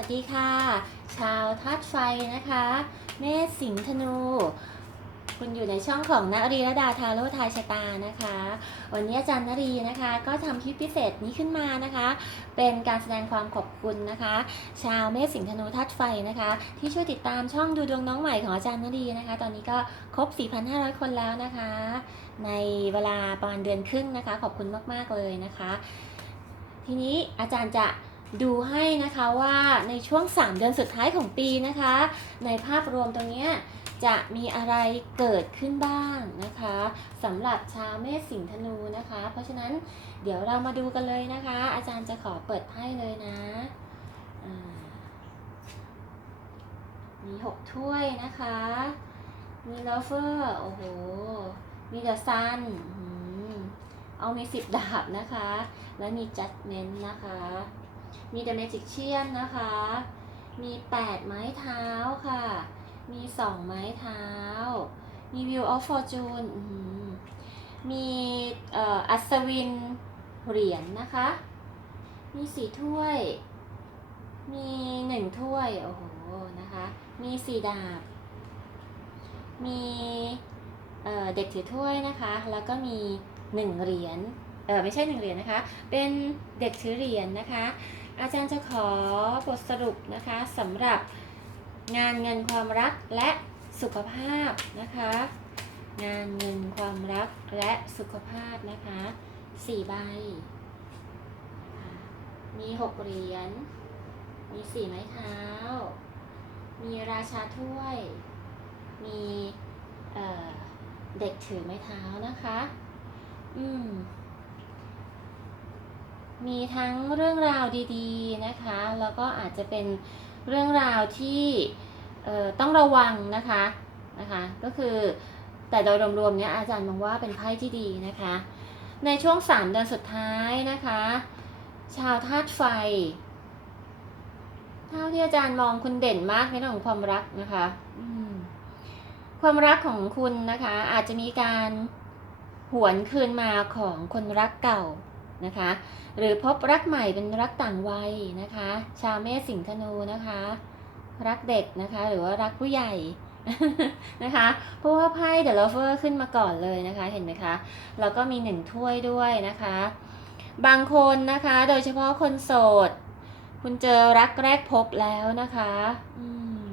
วัสดีค่ะ ชาวธาตุไฟนะคะเมษสิงห์ธนู คุณอยู่ในช่องของนรีระดาทาโร่ทายชะตานะคะ วันนี้อาจารย์นรีนะคะ ก็ทำคลิปพิเศษนี้ขึ้นมานะคะ เป็นการแสดงความขอบคุณนะคะ ชาวเมษสิงห์ธนูธาตุไฟนะคะ ที่ช่วยติดตามช่องดูดวงน้องใหม่ของอาจารย์นรีนะคะ ตอนนี้ก็ครบ 4,500 คนแล้วนะคะ ในเวลาประมาณเดือนครึ่งนะคะ ขอบคุณมากๆเลยนะคะ ทีนี้อาจารย์จะ ดูให้นะคะว่าในช่วง 3 เดือนสุดท้ายของปีนะคะ ในภาพรวมตรงนี้จะมีอะไรเกิดขึ้นบ้างนะคะสำหรับชาวเมษสิงห์ธนูนะคะ เพราะฉะนั้นเดี๋ยวเรามาดูกันเลยนะคะ อาจารย์จะขอเปิดไพ่เลยนะมี 6 ถ้วยนะคะ มีลอเฟอร์โอ้โห มีเดอะซันเอามี 10 ดาบนะคะ และมี Judgment นะคะ มี The Magician นนะคะ มี 8 ไม้เท้าค่ะ มี 2 ไม้เท้า มี View of Fortune อื้อหือมีอัศวินเหรียญนะคะ มีสีถ้วย มีหนึ่งถ้วย โอ้โห นะคะ มีสีดาบ มีเอ่อเด็กถือถ้วยนะคะ แล้วก็มีหนึ่งเหรียญ เออไม่ใช่หนึ่งเหรียญนะคะ เป็นเด็กถือเหรียญนะคะ อาจารย์จะขอบทสรุปนะคะสำหรับงานเงินความรักและสุขภาพนะคะ งานเงินความรักและสุขภาพนะคะสี่ใบ มีหกเหรียญ มีสี่ไม้เท้า มีราชาถ้วย มีเเด็กถือไม้เท้านะคะ อืม มีทั้งเรื่องราวดีๆนะคะ แล้วก็อาจจะเป็นเรื่องราวที่ต้องระวังนะคะนะคะ ก็คือแต่โดยรวมๆเนี้ยอาจารย์มองว่าเป็นไพ่ที่ดีนะคะ ในช่วง 3 เดือนสุดท้ายนะคะ ชาวธาตุไฟเท่าที่อาจารย์มองคุณเด่นมากในเรื่องของความรักนะคะความรักของคุณนะคะอาจจะมีการหวนคืนมาของคนรักเก่า นะคะ หรือพบรักใหม่เป็นรักต่างวัยนะคะ ชาวเมษสิงห์ธนูนะคะ รักเด็กนะคะ หรือว่ารักผู้ใหญ่นะคะเพราะว่าไพ่เดอะ o ฟเวอร์ขึ้นมาก่อนเลยนะคะ เห็นไหมคะ แล้วก็มีหนึ่งถ้วยด้วยนะคะ บางคนนะคะ โดยเฉพาะคนโสด คุณเจอรักแรกพบแล้วนะคะม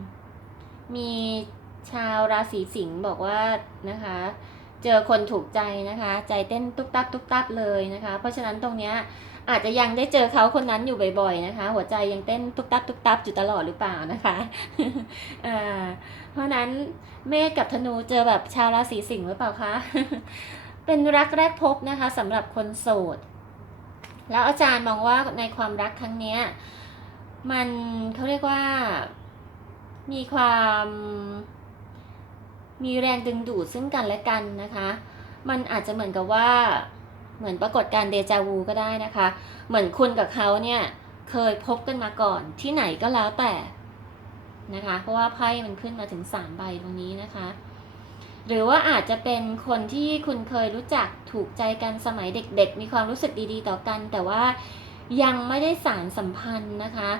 มีชาวราศีสิงห์บอกว่านะคะ เจอคนถูกใจนะคะ ใจเต้นตุ๊บตับตุ๊บตับเลยนะคะ เพราะฉะนั้นตรงเนี้ยอาจจะยังได้เจอเขาคนนั้นอยู่บ่อยๆนะคะ หัวใจยังเต้นตุ๊บตับตุ๊บตับอยู่ตลอดหรือเปล่านะคะเพราะฉะนั้นเมษกับธนูเจอแบบชาวราศีสิงห์หรือเปล่าคะเป็นรักแรกพบนะคะสำหรับคนโสด แล้วอาจารย์มองว่าในความรักครั้งเนี้ยมันเขาเรียกว่ามีความ มีแรงดึงดูดซึ่งกันและกันนะคะ มันอาจจะเหมือนกับว่า เหมือนปรากฏการเดจาวูก็ได้นะคะ เหมือนคุณกับเขาเนี่ยเคยพบกันมาก่อนที่ไหนก็แล้วแต่นะคะ เพราะว่าไพ่มันขึ้นมาถึงสามใบตรงนี้นะคะ หรือว่าอาจจะเป็นคนที่คุณเคยรู้จักถูกใจกันสมัยเด็ก ๆ มีความรู้สึกดีๆ ต่อกัน แต่ว่า ยังไม่ได้สารสัมพันธ์นะคะ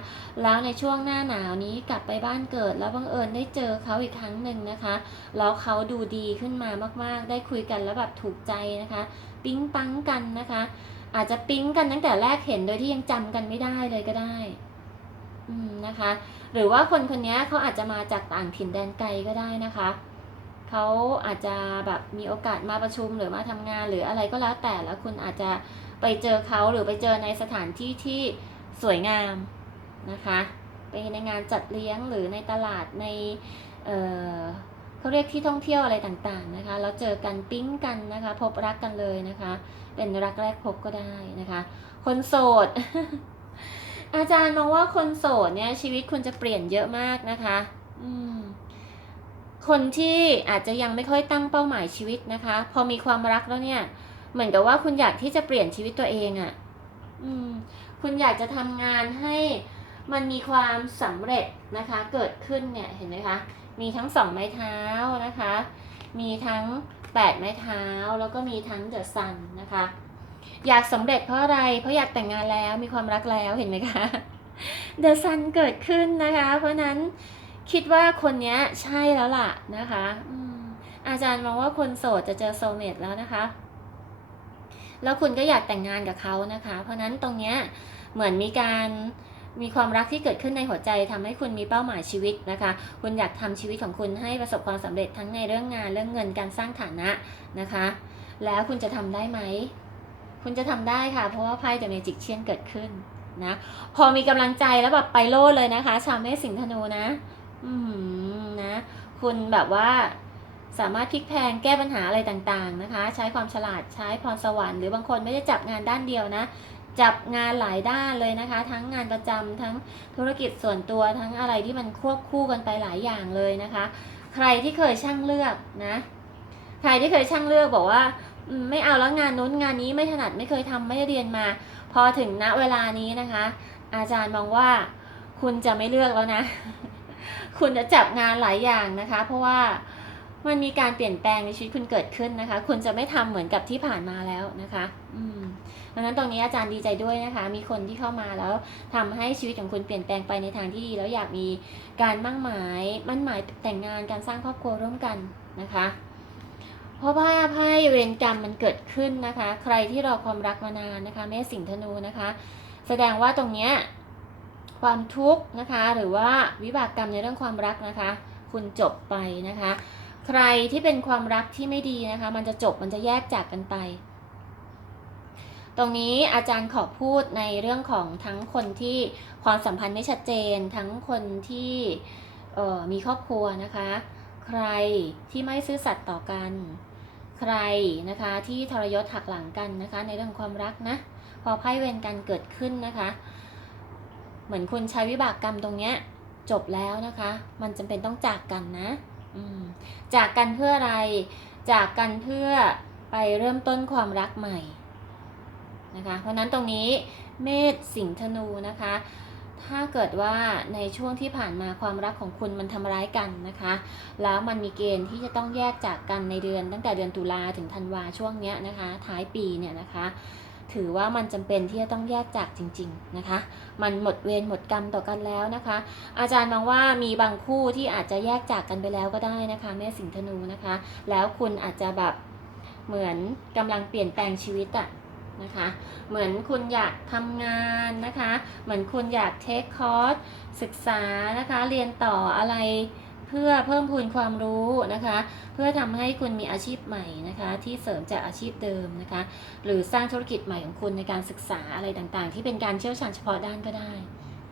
แล้วในช่วงหน้าหนาวนี้กลับไปบ้านเกิด แล้วบังเอิญได้เจอเขาอีกครั้งหนึ่งนะคะ แล้วเขาดูดีขึ้นมามากๆ ได้คุยกันแล้วแบบถูกใจนะคะ ปิ๊งปังกันนะคะ อาจจะปิ๊งกันตั้งแต่แรกเห็นโดยที่ยังจำกันไม่ได้เลยก็ได้อืมนะคะ หรือว่าคนคนนี้เขาอาจจะมาจากต่างถิ่นแดนไกลก็ได้นะคะเขาอาจจะแบบมีโอกาสมาประชุมหรือมาทำงานหรืออะไรก็แล้วแต่แล้วคุณอาจจะ ไปเจอเขาหรือไปเจอในสถานที่ที่สวยงามนะคะไปในงานจัดเลี้ยงหรือในตลาดในเเขาเรียกที่ท่องเที่ยวอะไรต่างๆนะคะแล้วเจอกันปิ๊งกันนะคะ พบรักกันเลยนะคะ เป็นรักแรกพบก็ได้นะคะ คนโสด อาจารย์มองว่าคนโสดเนี่ยชีวิตคุณจะเปลี่ยนเยอะมากนะคะอืมคนที่อาจจะยังไม่ค่อยตั้งเป้าหมายชีวิตนะคะ พอมีความรักแล้วเนี่ย เหมือนกับว่าคุณอยากที่จะเปลี่ยนชีวิตตัวเองอะ่ะอืมคุณอยากจะทำงานให้มันมีความสำเร็จนะคะ เกิดขึ้นเนี่ยเห็นไหมคะ มีทั้งสองไม้เท้านะคะ มีทั้งแปดไม้เท้าแล้วก็มีทั้งเดอะซันนะคะ อยากสำเร็จเพราะอะไร เพราะอยากแต่งงานแล้วมีความรักแล้วเห็นไหมคะเดอะซันเกิดขึ้นนะคะ เพราะนั้นคิดว่าคนนี้ใช่แล้วล่ะนะคะออาจารย์มองว่าคนโสดจะเจอโซเมตแล้วนะคะ แล้วคุณก็อยากแต่งงานกับเขานะคะ เพราะนั้นตรงเนี้ยเหมือนมีการมีความรักที่เกิดขึ้นในหัวใจทำให้คุณมีเป้าหมายชีวิตนะคะ คุณอยากทำชีวิตของคุณให้ประสบความสำเร็จทั้งในเรื่องงานเรื่องเงินการสร้างฐานะนะคะ แล้วคุณจะทำได้ไหม คุณจะทำได้ค่ะ เพราะว่าไพ่เดอะเมจิกเชียนเกิดขึ้นนะ พอมีกำลังใจแล้วแบบไปโลดเลยนะคะ ชาวเมษสิงห์ธนูนะ อืมนะ คุณแบบว่า สามารถพลิกแพงแก้ปัญหาอะไรต่างๆนะคะ ใช้ความฉลาดใช้พรสวรรค์หรือบางคนไม่ได้จับงานด้านเดียวนะจับงานหลายด้านเลยนะคะ ทั้งงานประจำทั้งธุรกิจส่วนตัวทั้งอะไรที่มันควบคู่กันไปหลายอย่างเลยนะคะ ใครที่เคยช่างเลือกนะใครที่เคยช่างเลือกบอกว่าไม่เอาแล้วงานนู้นงานนี้ไม่ถนัดไม่เคยทำไม่ได้เรียนมา พอถึงณเวลานี้นะคะ อาจารย์มองว่าคุณจะไม่เลือกแล้วนะ คุณจะจับงานหลายอย่างนะคะ เพราะว่า มันมีการเปลี่ยนแปลงในชีวิตคุณเกิดขึ้นนะคะ คุณจะไม่ทำเหมือนกับที่ผ่านมาแล้วนะคะ อืมดังนั้นตรงนี้อาจารย์ดีใจด้วยนะคะ มีคนที่เข้ามาแล้วทำให้ชีวิตของคุณเปลี่ยนแปลงไปในทางที่ดีแล้วอยากมีการมั่งหมาย มั่นหมายแต่งงานการสร้างครอบครัวร่วมกันนะคะ เพราะว่าไพ่เวรกรรมมันเกิดขึ้นนะคะ ใครที่รอความรักมานานนะคะแม่สิงห์ธนูนะคะ แสดงว่าตรงเนี้ยความทุกข์นะคะ หรือว่าวิบากกรรมในเรื่องความรักนะคะ คุณจบไปนะคะ ใครที่เป็นความรักที่ไม่ดีนะคะ มันจะจบมันจะแยกจากกันไป ตรงนี้อาจารย์ขอพูดในเรื่องของทั้งคนที่ความสัมพันธ์ไม่ชัดเจน ทั้งคนที่มีครอบครัวนะคะ ใครที่ไม่ซื่อสัตย์ต่อกัน ใครนะคะที่ทรยศหักหลังกันนะคะ ในเรื่องความรักนะ พอไพ่เวรกันเกิดขึ้นนะคะ เหมือนคุณใช้วิบากกรรมตรงเนี้ยจบแล้วนะคะ มันจำเป็นต้องจากกันนะ จากกันเพื่ออะไร จากกันเพื่อไปเริ่มต้นความรักใหม่นะคะ เพราะนั้นตรงนี้เมษสิงห์ธนูนะคะ ถ้าเกิดว่าในช่วงที่ผ่านมาความรักของคุณมันทำร้ายกันนะคะ แล้วมันมีเกณฑ์ที่จะต้องแยกจากกันในเดือน ตั้งแต่เดือนตุลาถึงธันวาช่วงเนี้ยนะคะ ท้ายปีเนี่ยนะคะ ถือว่ามันจำเป็นที่จะต้องแยกจากจริง ๆนะคะ มันหมดเวรหมดกรรมต่อกันแล้วนะคะ อาจารย์มองว่ามีบางคู่ที่อาจจะแยกจากกันไปแล้วก็ได้นะคะ แม่สิงห์ธนูนะคะ แล้วคุณอาจจะแบบเหมือนกำลังเปลี่ยนแปลงชีวิตอะนะคะเหมือนคุณอยากทำงานนะคะ เหมือนคุณอยากเทคคอร์สศึกษานะคะ เรียนต่ออะไร เพื่อเพิ่มพูนความรู้นะคะ เพื่อทำให้คุณมีอาชีพใหม่นะคะ ที่เสริมจากอาชีพเดิมนะคะ หรือสร้างธุรกิจใหม่ของคุณในการศึกษาอะไรต่างๆ ที่เป็นการเชี่ยวชาญเฉพาะด้านก็ได้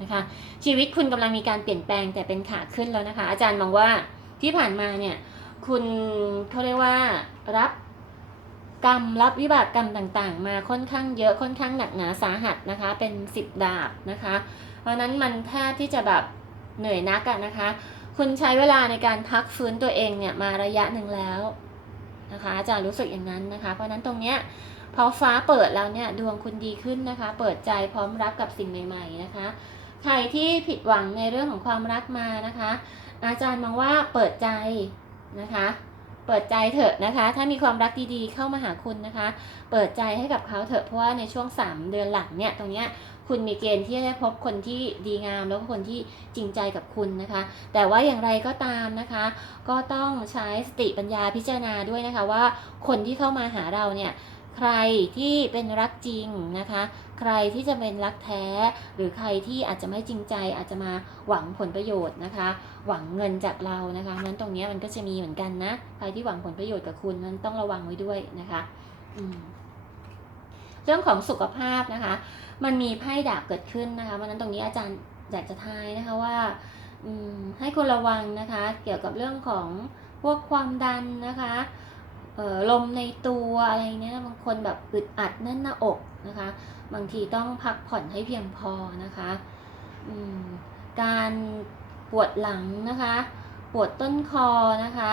นะคะ ชีวิตคุณกำลังมีการเปลี่ยนแปลงแต่เป็นขาขึ้นแล้วนะคะ อาจารย์มองว่าที่ผ่านมาเนี่ยคุณเขาเรียกว่ารับกรรมรับวิบากกรรมต่างๆ มาค่อนข้างเยอะค่อนข้างหนักหนาสาหัสนะคะ เป็นสิบดาบนะคะ เพราะฉะนั้นมันแทบที่จะแบบเหนื่อยนักอะนะคะ คุณใช้เวลาในการพักฟื้นตัวเองเนี่ยมาระยะหนึ่งแล้วนะคะอาจารย์รู้สึกอย่างนั้นนะคะ เพราะนั้นตรงเนี้ยพอฟ้าเปิดแล้วเนี่ยดวงคุณดีขึ้นนะคะ เปิดใจพร้อมรับกับสิ่งใหม่ ๆนะคะ ใครที่ผิดหวังในเรื่องของความรักมานะคะ อาจารย์มองว่าเปิดใจนะคะ เปิดใจเถอะนะคะ ถ้ามีความรักดีๆเข้ามาหาคุณนะคะ เปิดใจให้กับเขาเถอะเพราะว่าในช่วง 3 เดือนหลังเนี่ยตรงเนี้ย คุณมีเกณฑ์ที่จะได้พบคนที่ดีงามแล้วก็คนที่จริงใจกับคุณนะคะ แต่ว่าอย่างไรก็ตามนะคะ ก็ต้องใช้สติปัญญาพิจารณาด้วยนะคะว่าคนที่เข้ามาหาเราเนี่ยใครที่เป็นรักจริงนะคะ ใครที่จะเป็นรักแท้ หรือใครที่อาจจะไม่จริงใจ อาจจะมาหวังผลประโยชน์นะคะ หวังเงินจากเรานะคะนั้นตรงนี้มันก็จะมีเหมือนกันนะ ใครที่หวังผลประโยชน์กับคุณนั้นต้องระวังไว้ด้วยนะคะ อืม เรื่องของสุขภาพนะคะ มันมีไพ่ดาบเกิดขึ้นนะคะเพราะนั้นตรงนี้อาจารย์อยากจะทายนะคะว่าให้คุณระวังนะคะ เกี่ยวกับเรื่องของพวกความดันนะคะลมในตัวอะไรเนี้ยบางคนแบบอึดอัดแน่นหน้าอกนะคะ บางทีต้องพักผ่อนให้เพียงพอนะคะการปวดหลังนะคะ ปวดต้นคอนะคะ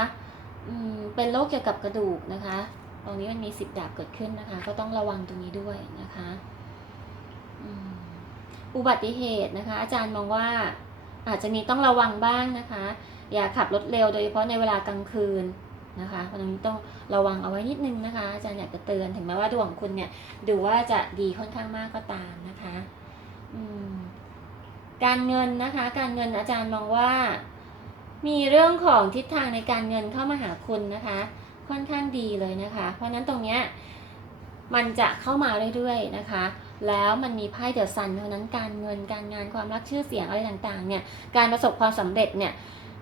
เป็นโรคเกี่ยวกับกระดูกนะคะ ตรงนี้มันมีสิบดาบเกิดขึ้นนะคะ ก็ต้องระวังตรงนี้ด้วยนะคะอุบัติเหตุนะคะ อาจารย์มองว่าอาจจะมีต้องระวังบ้างนะคะ อย่าขับรถเร็วโดยเฉพาะในเวลากลางคืนนะคะเพราะฉะนั้ต้องระวังเอาไว้นิดนึงนะคะ อาจารย์อยากจะเตือนถึงแม้ว่าดวงคุณเนี่ยดูว่าจะดีค่อนข้างมากก็ตามนะคะการเงินนะคะ การเงินอาจารย์มองว่า มีเรื่องของทิศทางในการเงินเข้ามาหาคุณนะคะ ค่อนข้างดีเลยนะคะ เพราะนั้นตรงเนี้ยมันจะเข้ามาเรื่อยๆนะคะ แล้วมันมีไพ่เดอะซันเพราะนั้นการเงินการงานความรักชื่อเสียงอะไรต่างๆเนี่ยการประสบความสำเร็จเนี่ย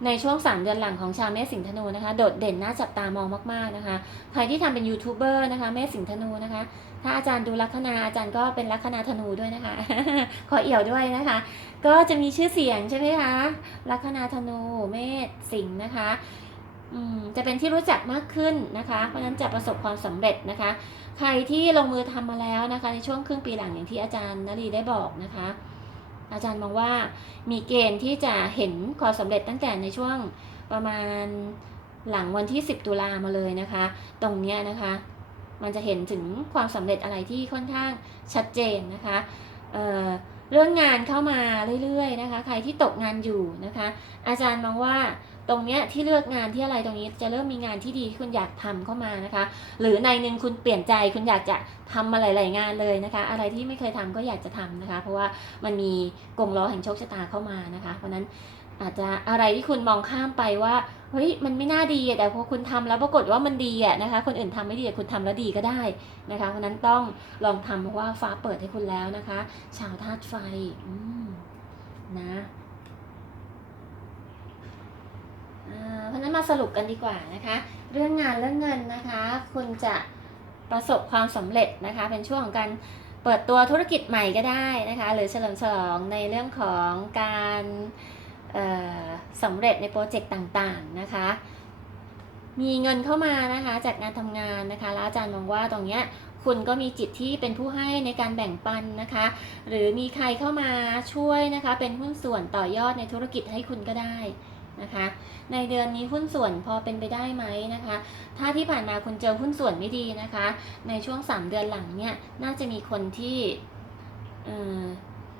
ในช่วง 3 เดือนหลังของชาวเมษสิงห์ธนูนะคะ โดดเด่นน่าจับตามองมากๆนะคะ ใครที่ทำเป็นยูทูบเบอร์นะคะเมษสิงห์ธนูนะคะ ถ้าอาจารย์ดูลัคนาอาจารย์ก็เป็นลัคนาธนูด้วยนะคะ ขอเอี่ยวด้วยนะคะ ก็จะมีชื่อเสียงใช่ไหมคะลัคนาธนูเมษสิงห์นะคะ จะเป็นที่รู้จักมากขึ้นนะคะ เพราะฉะนั้นจะประสบความสำเร็จนะคะ ใครที่ลงมือทำมาแล้วนะคะ ในช่วงครึ่งปีหลังอย่างที่อาจารย์นรีได้บอกนะคะ อาจารย์มองว่ามีเกณฑ์ที่จะเห็นความสำเร็จตั้งแต่ในช่วงประมาณหลังวันที่ 10 ตุลามาเลยนะคะ ตรงเนี้ยนะคะ มันจะเห็นถึงความสำเร็จอะไรที่ค่อนข้างชัดเจนนะคะเเรื่องงานเข้ามาเรื่อยๆนะคะ ใครที่ตกงานอยู่นะคะ อาจารย์มองว่า ตรงเนี้ยที่เลือกงานที่อะไรตรงนี้จะเริ่มมีงานที่ดีที่คุณอยากทำเข้ามานะคะ หรือในหนึ่งคุณเปลี่ยนใจคุณอยากจะทำมาหลาย ๆ งานเลยนะคะ อะไรที่ไม่เคยทำก็อยากจะทำนะคะ เพราะว่ามันมีกงล้อแห่งโชคชะตาเข้ามานะคะ เพราะนั้นอาจจะอะไรที่คุณมองข้ามไปว่าเฮ้ยมันไม่น่าดีแต่พอคุณทำแล้วปรากฏว่ามันดีอะนะคะ คนอื่นทำไม่ดีแต่คุณทำแล้วดีก็ได้นะคะเพราะนั้นต้องลองทำเพราะว่าฟ้าเปิดให้คุณแล้วนะคะ ชาวธาตุไฟนะ อ่า เพราะนั้นมาสรุปกันดีกว่านะคะ เรื่องงานเรื่องเงินนะคะ คุณจะประสบความสำเร็จนะคะ เป็นช่วงของการเปิดตัวธุรกิจใหม่ก็ได้นะคะ หรือเฉลิมฉลองในเรื่องของการสำเร็จในโปรเจกต์ต่างๆนะคะ มีเงินเข้ามานะคะ จากงานทำงานนะคะ แล้วอาจารย์มองว่าตรงเนี้ยคุณก็มีจิตที่เป็นผู้ให้ในการแบ่งปันนะคะ หรือมีใครเข้ามาช่วยนะคะ เป็นหุ้นส่วนต่อยอดในธุรกิจให้คุณก็ได้ นะคะ ในเดือนนี้หุ้นส่วนพอเป็นไปได้ไหมนะคะ ถ้าที่ผ่านมาคุณเจอหุ้นส่วนไม่ดีนะคะ ในช่วง 3 เดือนหลังเนี่ยน่าจะมีคนที่เอ่อ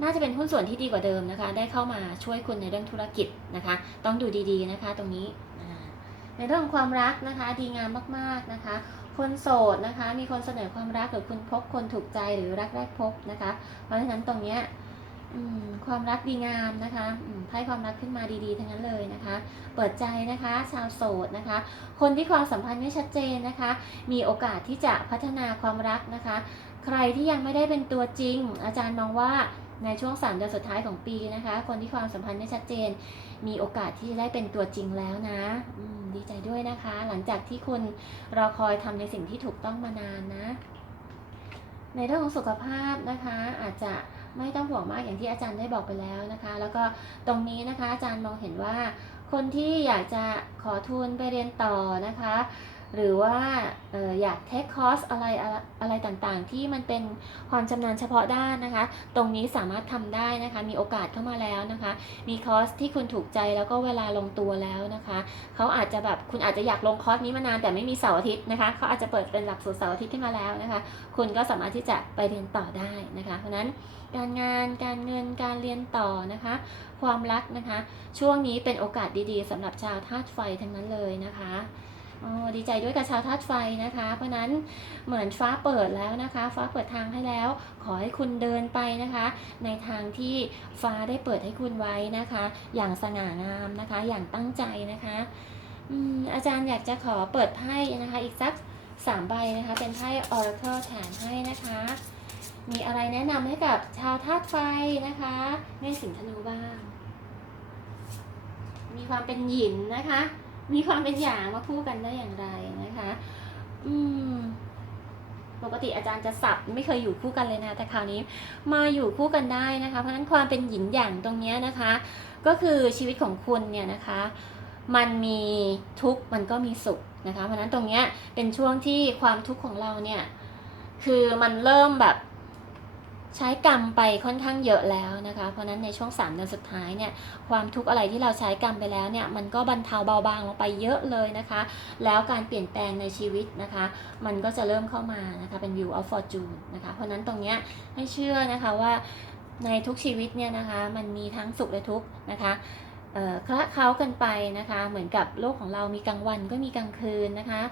น่าจะเป็นหุ้นส่วนที่ดีกว่าเดิมนะคะ ได้เข้ามาช่วยคุณในเรื่องธุรกิจนะคะ ต้องดูดีๆนะคะ ตรงนี้ในเรื่องของความรักนะคะ ดีงามมากๆนะคะ คนโสดนะคะ มีคนเสนอความรักหรือคุณพบคนถูกใจหรือรักแรกพบนะคะ เพราะฉะนั้นตรงเนี้ย ความรักดีงามนะคะไพ่ความรักขึ้นมาดีๆ ทั้งนั้นเลยนะคะ เปิดใจนะคะ ชาวโสดนะคะ คนที่ความสัมพันธ์ไม่ชัดเจนนะคะ มีโอกาสที่จะพัฒนาความรักนะคะ ใครที่ยังไม่ได้เป็นตัวจริง อาจารย์มองว่าในช่วง3เดือนสุดท้ายของปีนะคะ คนที่ความสัมพันธ์ไม่ชัดเจน มีโอกาสที่จะได้เป็นตัวจริงแล้วนะดีใจด้วยนะคะ หลังจากที่คุณรอคอยทำในสิ่งที่ถูกต้องมานานนะ ในเรื่องของสุขภาพนะคะอาจจะ ไม่ต้องห่วงมากอย่างที่อาจารย์ได้บอกไปแล้วนะคะ แล้วก็ตรงนี้นะคะอาจารย์มองเห็นว่า คนที่อยากจะขอทุนไปเรียนต่อนะคะ หรือว่าอออยากเทคคอร์สอะไรอะไรต่างๆ ที่มันเป็นความชำนาญเฉพาะด้านนะคะ ตรงนี้สามารถทำได้นะคะ มีโอกาสเข้ามาแล้วนะคะ มีคอร์สที่คุณถูกใจแล้วก็เวลาลงตัวแล้วนะคะเขาอาจจะแบบคุณอาจจะอยากลงคอร์สนี้มานานแต่ไม่มีเสาร์อาทิตย์นะคะเขาอาจจะเปิดเป็นหลักสูตรเสาร์อาทิตย์ขึ้นมาแล้วนะคะ คุณก็สามารถที่จะไปเรียนต่อได้นะคะ เพราะนั้นการงานการเงินการเรียนต่อนะคะ ความรักนะคะ ช่วงนี้เป็นโอกาสดีๆสำหรับชาวธาตุไฟทั้งนั้นเลยนะคะ ดีใจด้วยกับชาวธาตุไฟนะคะ เพราะนั้นเหมือนฟ้าเปิดแล้วนะคะ ฟ้าเปิดทางให้แล้ว ขอให้คุณเดินไปนะคะ ในทางที่ฟ้าได้เปิดให้คุณไว้นะคะ อย่างสง่างามนะคะ อย่างตั้งใจนะคะอืมอาจารย์อยากจะขอเปิดไพ่นะคะ อีกสักสามใบนะคะ เป็นไพ่ Oracle แทนให้นะคะ มีอะไรแนะนำให้กับชาวธาตุไฟนะคะแม่สิงห์ธนูบ้าง มีความเป็นหยินนะคะ มีความเป็นหยางมาคู่กันได้อย่างไรนะคะ อืมปกติอาจารย์จะสับไม่เคยอยู่คู่กันเลยนะ แต่คราวนี้มาอยู่คู่กันได้นะคะ เพราะฉะนั้นความเป็นหยินหยางตรงนี้นะคะ ก็คือชีวิตของคุณเนี่ยนะคะ มันมีทุกข์มันก็มีสุขนะคะ เพราะฉะนั้นตรงนี้เป็นช่วงที่ความทุกข์ของเราเนี่ย คือมันเริ่มแบบ ใช้กรรมไปค่อนข้างเยอะแล้วนะคะ เพราะนั้นในช่วง 3 เดือนสุดท้ายเนี่ยความทุกข์อะไรที่เราใช้กรรมไปแล้วเนี่ยมันก็บรรเทาเบาบางลงไปเยอะเลยนะคะ แล้วการเปลี่ยนแปลงในชีวิตนะคะ มันก็จะเริ่มเข้ามานะคะเป็น view of fortune นะคะ เพราะนั้นตรงเนี้ยให้เชื่อนะคะว่าในทุกชีวิตเนี่ยนะคะมันมีทั้งสุขและทุกข์นะคะเอ่อคละเคล้ากันไปนะคะ เหมือนกับโลกของเรามีกลางวันก็มีกลางคืนนะคะ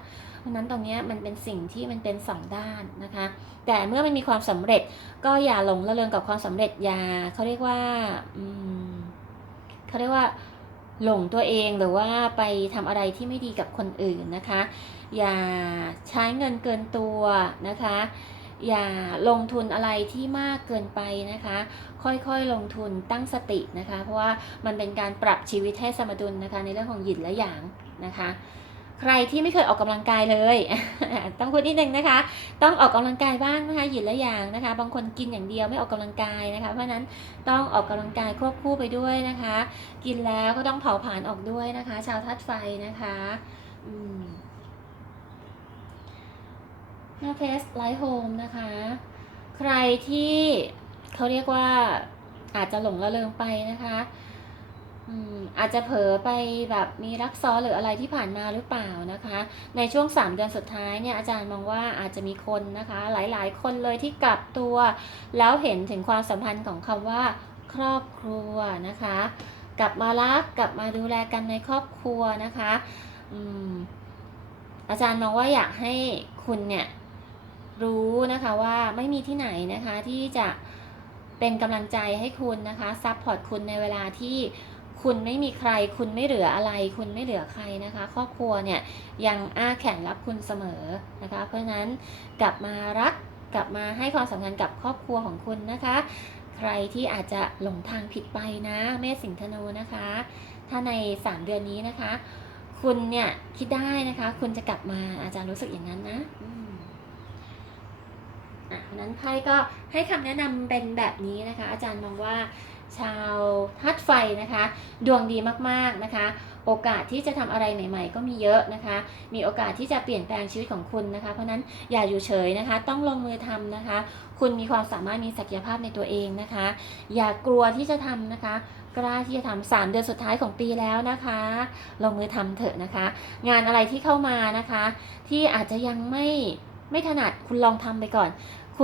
เพราะนั้นตรงนี้มันเป็นสิ่งที่มันเป็นสองด้านนะคะ แต่เมื่อมันมีความสำเร็จก็อย่าหลงระเริงกับความสำเร็จอย่าเขาเรียกว่าอืมเขาเรียกว่าหลงตัวเองหรือว่าไปทำอะไรที่ไม่ดีกับคนอื่นนะคะ อย่าใช้เงินเกินตัวนะคะ อย่าลงทุนอะไรที่มากเกินไปนะคะ ค่อยๆลงทุนตั้งสตินะคะ เพราะว่ามันเป็นการปรับชีวิตให้สมดุลนะคะ ในเรื่องของหยินและหยางนะคะ ใครที่ไม่เคยออกกำลังกายเลย ต้องพูดนิดนึงนะคะ ต้องออกกำลังกายบ้างนะคะหยินละหยางนะคะ บางคนกินอย่างเดียวไม่ออกกำลังกายนะคะ เพราะนั้นต้องออกกำลังกายควบคู่ไปด้วยนะคะ กินแล้วก็ต้องเผาผลาญออกด้วยนะคะ ชาวธาตุไฟนะคะอืมหน้าเพสไลท์โฮมนะคะ ใครที่เขาเรียกว่าอาจจะหลงระเริงไปนะคะ อืมอาจจะเผลอไปแบบมีรักซ้อนหรืออะไรที่ผ่านมาหรือเปล่านะคะ ในช่วง 3 เดือนสุดท้ายเนี่ยอาจารย์มองว่าอาจจะมีคนนะคะ หลายๆ คนเลยที่กลับตัว แล้วเห็นถึงความสัมพันธ์ของคำว่า ครอบครัวนะคะ กลับมารักกลับมาดูแลกันในครอบครัวนะคะอืมอาจารย์มองว่าอยากให้คุณเนี่ยรู้นะคะว่าไม่มีที่ไหนนะคะที่จะเป็นกำลังใจให้คุณนะคะซัพพอร์ตคุณในเวลาที่ คุณไม่มีใคร คุณไม่เหลืออะไร คุณไม่เหลือใครนะคะ ครอบครัวเนี่ยยังอ้าแขนรับคุณเสมอนะคะ เพราะฉะนั้นกลับมารักกลับมาให้ความสำคัญกับครอบครัวของคุณนะคะ ใครที่อาจจะหลงทางผิดไปนะเมษสิงห์ธนูนะคะ ถ้าใน 3 เดือนนี้นะคะ คุณเนี่ยคิดได้นะคะ คุณจะกลับมาอาจารย์รู้สึกอย่างนั้นนะอืมอะเพราะนั้นไพ่ก็ให้คำแนะนำเป็นแบบนี้นะคะ อาจารย์มองว่า ชาวธาตุไฟนะคะ ดวงดีมากๆนะคะ โอกาสที่จะทำอะไรใหม่ ๆ ก็มีเยอะนะคะ มีโอกาสที่จะเปลี่ยนแปลงชีวิตของคุณนะคะ เพราะฉะนั้นอย่าอยู่เฉยนะคะ ต้องลงมือทำนะคะ คุณมีความสามารถมีศักยภาพในตัวเองนะคะ อย่ากลัวที่จะทำนะคะกล้าที่จะทำสามเดือนสุดท้ายของปีแล้วนะคะ ลงมือทำเถอะนะคะ งานอะไรที่เข้ามานะคะ ที่อาจจะยังไม่ไม่ถนัดคุณลองทำไปก่อน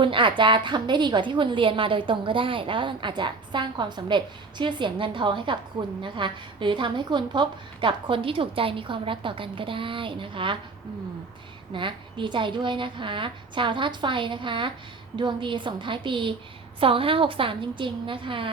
คุณอาจจะทำได้ดีกว่าที่คุณเรียนมาโดยตรงก็ได้ แล้วอาจจะสร้างความสำเร็จชื่อเสียงเงินทองให้กับคุณนะคะ หรือทำให้คุณพบกับคนที่ถูกใจมีความรักต่อกันก็ได้นะคะอืมนะดีใจด้วยนะคะ ชาวธาตุไฟนะคะ ดวงดีส่งท้ายปี 2563 จริง ๆ นะคะ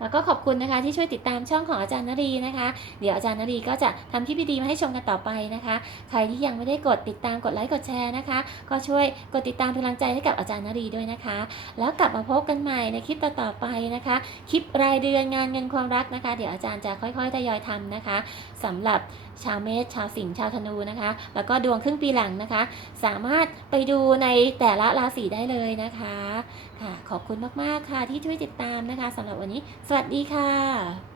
แล้วก็ขอบคุณนะคะที่ช่วยติดตามช่องของอาจารย์นรีนะคะ เดี๋ยวอาจารย์นรีก็จะทำคลิปดีๆมาให้ชมกันต่อไปนะคะ ใครที่ยังไม่ได้กดติดตามกดไลค์กดแชร์นะคะ ก็ช่วยกดติดตามเป็นกำลังใจให้กับอาจารย์นรีด้วยนะคะ แล้วกลับมาพบกันใหม่ในคลิปต่อๆไปนะคะ คลิปรายเดือนงานเงินความรักนะคะ เดี๋ยวอาจารย์จะค่อยๆทยอยทำนะคะสำหรับ ชาวเมษชาวสิงห์ชาวธนูนะคะ แล้วก็ดวงครึ่งปีหลังนะคะ สามารถไปดูในแต่ละราศีได้เลยนะคะค่ะขอบคุณมากๆค่ะที่ช่วยติดตามนะคะสำหรับวันนี้ สวัสดีค่ะ